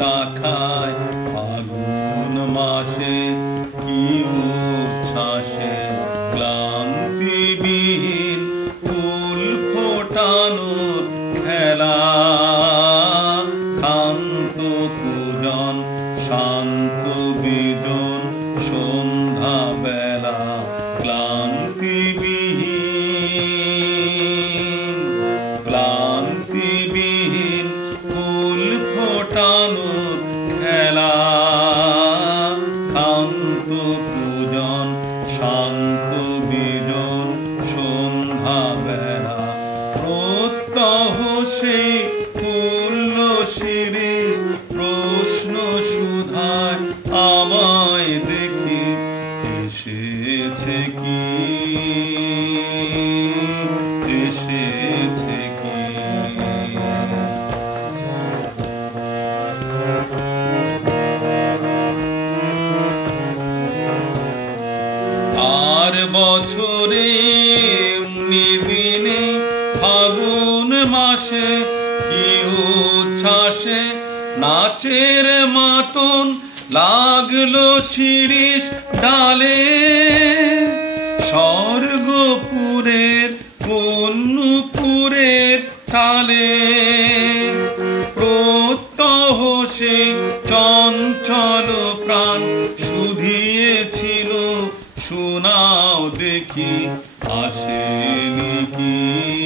শাখায় ফাগুন মাসে কি উচ্ছ্বাসে ক্লান্তিবিহীন ফুল ফোটানোর খেলা শান্ত পূজন শান্ত বিজন সন্ধ্যা বেলা ক্লান্তিবিহীন ফুল ফোটানোর খেলা শান্ত পূজন শান্ত বিজন সন্ধ্যা বেলা প্রত্যহ সেই পূর্ণ শিরিষ প্রশ্ন সুধায় আমায় দেখি এসেছে কি এসেছে কি আর বছরে দিনে ফাগুন মাসে কি উচ্ছ্বাসে নাচের মাতন লাগলো শিরিষ ডালে স্বর্গপুরের কন্যপুরের তালে প্রত্যহ সেই চঞ্চল প্রাণ শুধিয়েছিল শোনাও দেখি আসেনি কি